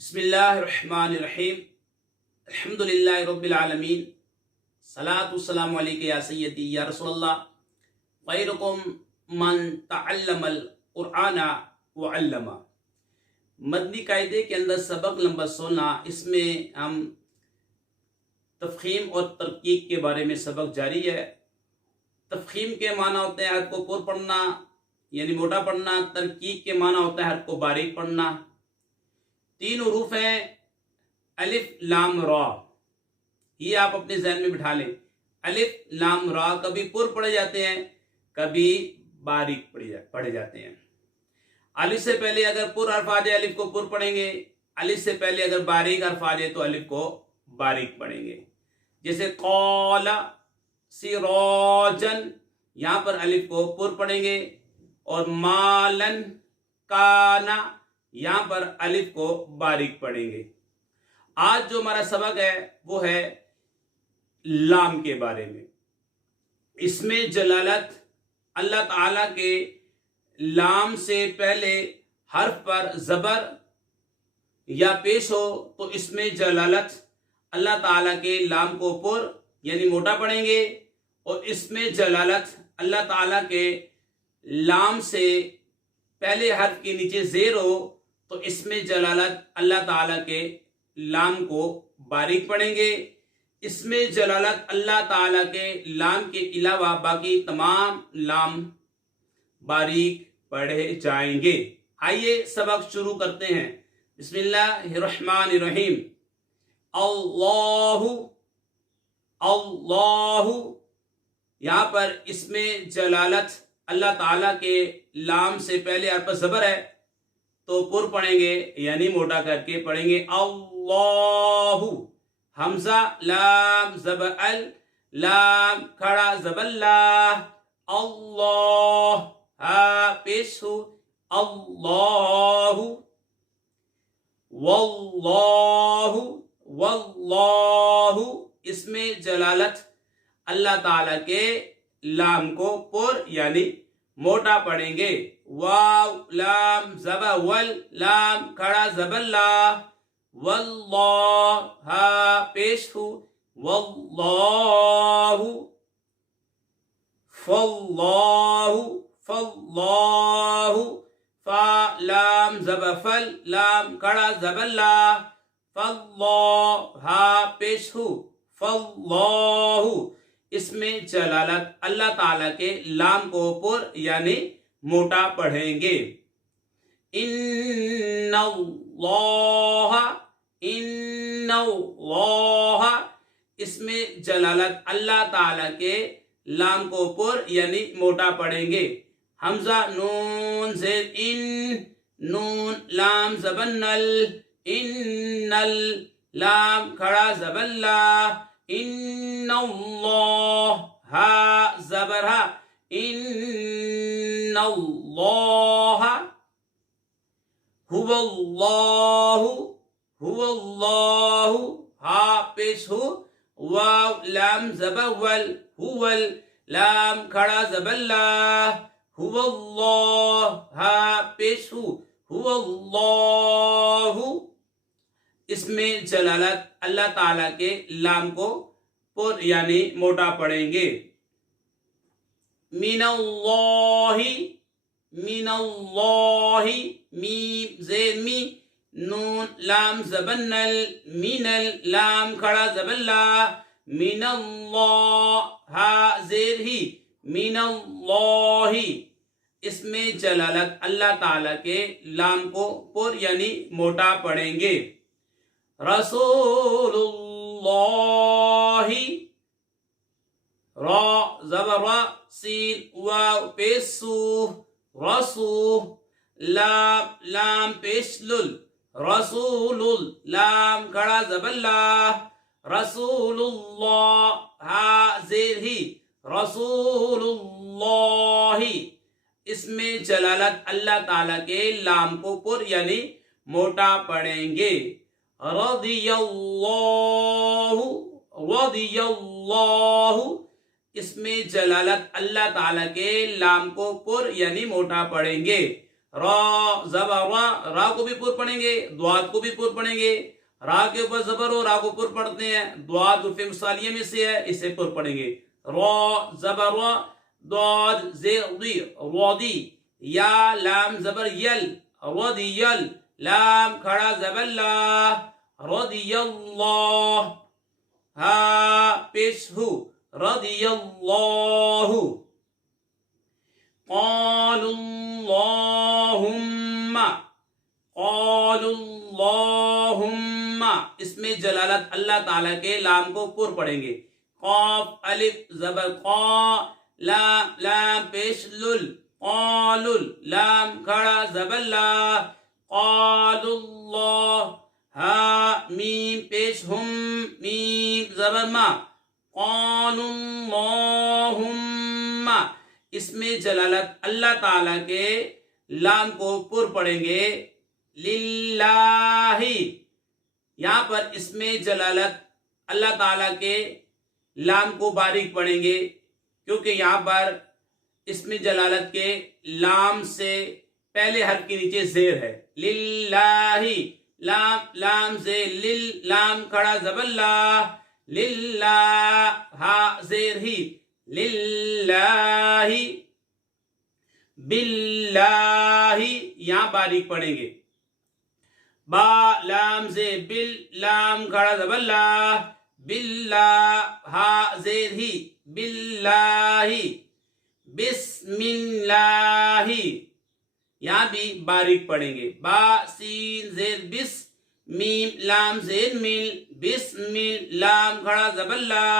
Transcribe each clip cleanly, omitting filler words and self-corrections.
बिस्मिल्लाहिर्रहमानिर्रहीम अल्हम्दुलिल्लाहि रब्बिल आलमीन सलातु वस्सलामु अलैका या सय्यदी या रसूलल्लाह खैरुकुम मन तअल्लमल कुरआना व अल्लमा। मदनी कायदे के अंदर सबक नंबर 16, इसमें हम तफखीम और तरकीक के बारे में सबक जारी है। तफखीम के माना होते हैं हर्फ को पुर पढ़ना यानी मोटा पढ़ना। तरकीक के माना होता है हर्फ को बारीक पढ़ना। तीन हुरूफ हैं अलिफ लाम रा, ये आप अपने जहन में बिठा लें। अलिफ लाम रा कभी पुर पढ़े जाते हैं, कभी बारीक पढ़े जाते हैं। अलिफ से पहले अगर पुर हर्फ आ जाए अलिफ को पुर पढ़ेंगे, अलिफ से पहले अगर बारीक हर्फ आ जाए तो अलिफ को बारीक पढ़ेंगे। जैसे कौला सिराजन, यहां पर अलिफ को पुर पढ़ेंगे। और मालन काना, यहां पर अलिफ को बारीक पढ़ेंगे। आज जो हमारा सबक है वो है लाम के बारे में। इसमें जलालत अल्लाह ताला के लाम से पहले हर्फ पर जबर या पेश हो तो इसमें जलालत अल्लाह ताला के लाम को पुर यानी मोटा पढ़ेंगे। और इसमें जलालत अल्लाह ताला के लाम से पहले हर्फ के नीचे जेर हो तो इसमें जलालत अल्लाह ताला के लाम को बारीक पढ़ेंगे। इसमें जलालत अल्लाह ताला के लाम के अलावा बाकी तमाम लाम बारीक पढ़े जाएंगे। आइए सबक शुरू करते हैं। बिस्मिल्लाहिर्रहमानिर्रहीम। अल्लाहु अल्लाहु, यहां पर इसमें जलालत अल्लाह ताला के लाम से पहले हर्फ पर जबर है तो पुर पढ़ेंगे यानी मोटा करके पढ़ेंगे। अल्लाहु, हमजा लाम जबर अल, लाम खड़ा जबल्ला, अल्लाह हा पेश हो, अल्लाहु वल्लाहु वल्लाहु, इसमें जलालत अल्लाह ताला के लाम को पुर यानी मोटा पढ़ेंगे। वाव लाम जबा वल, लाम खड़ा जबल्ला, वल्लाह हा पेश हो, वल्लाहु फल्लाहु फल्लाहु, फा लाम जबा फल, लाम खड़ा जबल्ला, फल्लाह हा पेश हो, फल्लाहु, इसमें जलालत अल्लाह ताला के लाम को पुर यानी मोटा पढ़ेंगे। इन्नल्लाह इन्नल्लाह, इसमें जलालत अल्लाह ताला के लाम को पुर यानी मोटा पढ़ेंगे। हमजा नून से इन, नून लाम जबन्नल, इन्नल लाम खड़ा जबल्ला, इन्नल्लाह हा जबर हा, इन्नल्लाह हुवल्लाहु हुवल्लाहु हा पेश हो, वाव लाम जबर वल, हुवल लाम खड़ा जबल्ला, हुवल्लाह हा पेश हो, हुवल्लाहु, इसमें जलालत अल्लाह ताला के लाम को पुर यानी मोटा पढ़ेंगे। मिनल्लाहि मिनल्लाहि, मीम जेर मी, नून लाम जबन्नल, मिनल लाम खड़ा जबल्ला, मिनल्लाह हा जेर ही, मिनल्लाहि, इसमें जलालत अल्लाह ताला के लाम को पुर यानी मोटा पढ़ेंगे। रसूलुल्लाहि, रा जबर रा, सीन वाव पेश सू, रसू, लाम लाम पेश लुल, रसूलुल लाम खड़ा जबल्ला, रसूलुल्लाह हा जेर ही, रसूलुल्लाहि, इसमें जलालत अल्लाह ताला के लाम को पुर यानी मोटा पढ़ेंगे। रदियल्लाहु रदियल्लाहु, इसमें जलालत अल्लाह ताला के लाम को पुर यानी मोटा पढ़ेंगे। را زبر را، را کو بھی پر پڑھیں گے، دوات کو بھی پر پڑھیں گے، را کے اوپر زبر ہو، را کو پر پڑھتے ہیں، دوات حروف مثالیہ میں سے ہے، اسے پر پڑھیں گے، را زبر را، دواد زیر ضی رودی، یا لام زبر یل رودی یل، لام کھڑا زبر لا رضی اللہ، ہا پیش ہو رضی اللہ، قالوا اللہم، قالوا اللہم، اس میں جلالت اللہ تعالیٰ کے لام کو پر پڑھیں گے، قاف الف زبر قا، لام لام پیش لل، قالل، لام کھڑا زبر لا، قالوا اللہ، ہا میم پیش ہم، میم زبر ما، قالوا اللہم، اس میں جلالت اللہ تعالیٰ کے لام کو پر پڑھیں گے، للہ، یہاں پر اس میں جلالت اللہ تعالیٰ کے لام کو باریک پڑھیں گے، کیونکہ یہاں پر اس میں جلالت کے لام سے پہلے حرف کے نیچے زیر ہے، للہ، لام لام سے لل، لام کھڑا زبر لا، للہ، ہا زیر ہی، للہ، باللہ، یہاں باریک پڑھیں گے، با لام سے بل، لام کھڑا زبر لا، باللہ، ہا زیر ہی، باللہ، بسم اللہ، یہاں بھی باریک پڑھیں گے، با سین زیر بس، میم لام زیر مل، بسم، لام کھڑا زبر لا،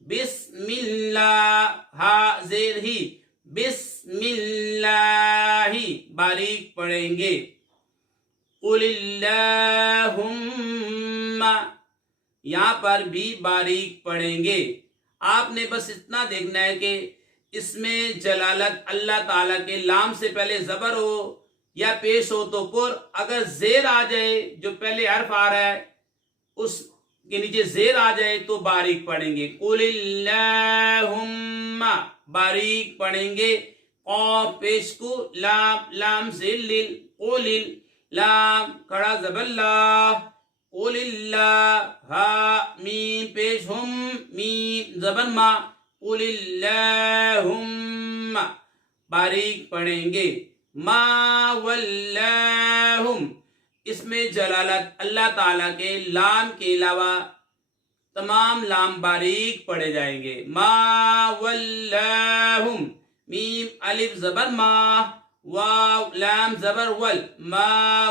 بسم اللہ، ہا زیر ہی، بسم اللہ، باریک پڑھیں گے، قل اللہم، یہاں پر بھی باریک پڑھیں گے، آپ نے بس اتنا دیکھنا ہے کہ اس میں جلالت اللہ تعالیٰ کے لام سے پہلے زبر ہو یا پیش ہو تو پر، اگر زیر آ جائے جو پہلے حرف آ رہا ہے اس کے نیچے زیر آ جائے تو باریک پڑھیں گے، قل اللہم، باریک پڑھیں گے، قاف پیش کو، لام لام سے لل، قل، لام کھڑا زبر لا، قل اللہ، ہا میم پیش ہم، میم زبر ما، قل اللہم، باریک پڑھیں گے، ما ولاہم، اس میں جلالت اللہ تعالیٰ کے لام کے علاوہ تمام لام باریک پڑھے جائیں گے، ما ولاہم، میم الف زبر ما، واو لام زبر ول، ما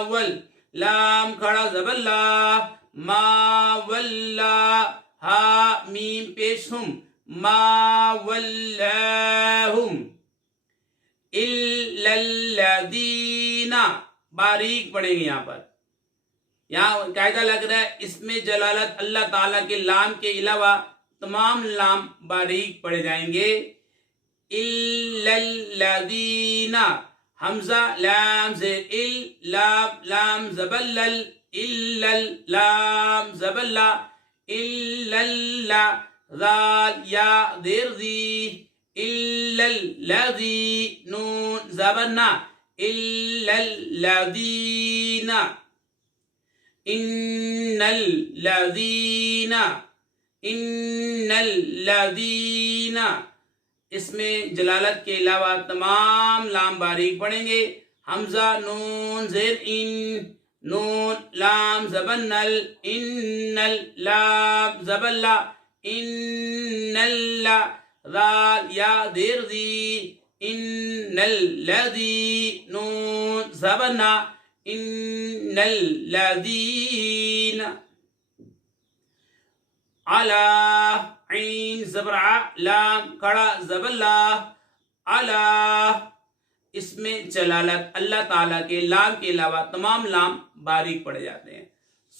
ول، لام کھڑا زبر لا، ما ولا، ہا میم پیش ہم، ما ولاہم، الا الذین، باریک پڑھیں گے، یہاں پر یہاں قاعدہ لگ رہا ہے اس میں جلالت اللہ تعالیٰ کے لام کے علاوہ تمام لام باریک پڑھے جائیں گے، الا الذین، حمزہ لام زیر ال، لام لام زبر لل، الا لام زبر لا، الا اللہ، ذال یا دیر ذی، الا الذی، نون زبر نا، الا الذین، ان الذین، ان الذین، اس میں جلالت کے علاوہ تمام لام باریک پڑھیں گے، حمزہ نون زیر ان، نون لام زبر نل، ان لام زبر لا، ان اللہ، ذال یا دیر ذی، ان الذی، نون زبر نا، ان الذین، علی، عین زبر ع، لام کھڑا زبر لا، علی، اس میں جلالت اللہ تعالیٰ کے لام کے علاوہ تمام لام باریک پڑے جاتے ہیں،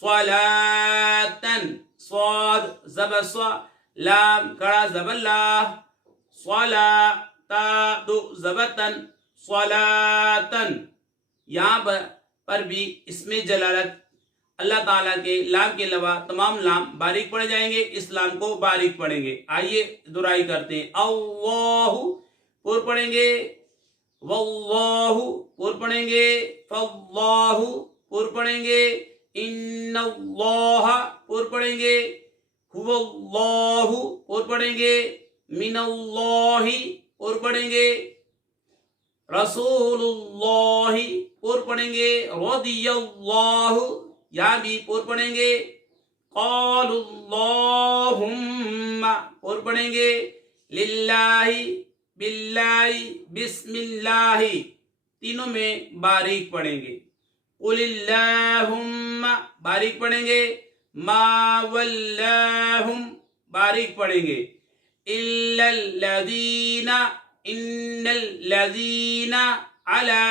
صلاۃً، صاد زبر صا، لام کھڑا زبر لا، صلا، تا دو زبر تن، صلاۃً، یہاں پر بھی اس میں جلالت اللہ تعالیٰ کے لام کے علاوہ تمام لام باریک پڑے جائیں گے، اس لام کو باریک پڑھیں گے، آئیے درائی کرتے ہیں، اللہ پر پڑھیں گے، वल्लाहु पूर पढ़ेंगे, फल्लाहु पूर पढ़ेंगे, इन्नल्लाह पूर पढ़ेंगे, हुवल्लाहु पूर पढ़ेंगे, मिनल्लाहि पूर पढ़ेंगे, रसूलुल्लाहि पूर पढ़ेंगे, रदियल्लाहु यहाँ भी पूर पढ़ेंगे, क़ालुल्लाहुम्मा पूर पढ़ेंगे, लिल्लाहि बिल्लाहि बिस्मिल्लाहि तीनों में बारीक पढ़ेंगे, कुलिल्लाहुम्मा बारीक पढ़ेंगे, मा वल्लाहुम बारीक पढ़ेंगे, इल्लल्लज़ीना इन्नल्लज़ीना अला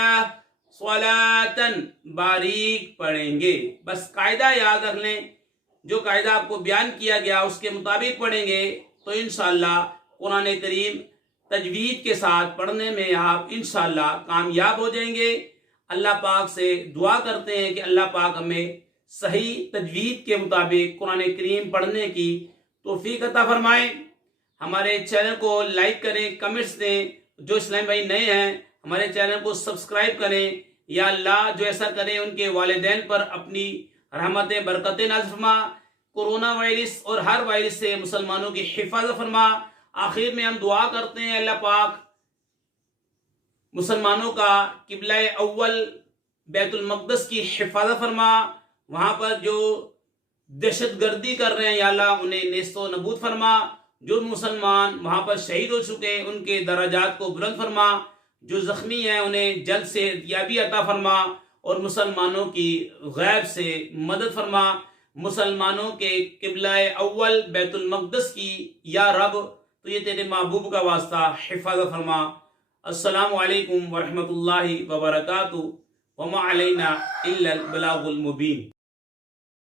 स्वलातन बारीक पढ़ेंगे। बस कायदा याद रख लें, जो कायदा आपको बयान किया गया उसके मुताबिक पढ़ेंगे तो इंशाअल्लाह कुरान करीम तजवीद के साथ पढ़ने में आप इंशाअल्लाह कामयाब हो जाएंगे। अल्लाह पाक से दुआ करते हैं कि अल्लाह पाक हमें सही तजवीद के मुताबिक कुरान करीम पढ़ने की तौफीक अता फरमाए। हमारे चैनल को लाइक करें, कमेंट्स दें। जो इस्लामी भाई नए हैं हमारे चैनल को सब्सक्राइब करें। या अल्लाह जो ऐसा करे उनके वालिदैन पर अपनी रहमतें बरकतें नाज़िल फरमा। कोरोना वायरस और हर वायरस से मुसलमानों की हिफाजत फरमा। आखिर में हम दुआ करते हैं अल्लाह पाक मुसलमानों का किबला अव्वल बैतुल मक़दस की हिफाजत फरमा। वहाँ पर जो दहशत गर्दी कर रहे हैं या अल्लाह उन्हें नेस्तो नबूद फरमा। जो मुसलमान वहाँ पर शहीद हो चुके हैं उनके दराजात को बुलंद फरमा। जो जख्मी हैं उन्हें जल्द से याबी अता फरमा और मुसलमानों की गैब से मदद फरमा। मुसलमानों के किबला अव्वल बैतुल मक़दस की या रब तो ये तेरे महबूब का वास्ता हिफाजत फरमा। अस्सलामु अलैकुम वरहमतुल्लाहि वबरकातुहू वमा अलैना इल्लल बलागुल मुबीन।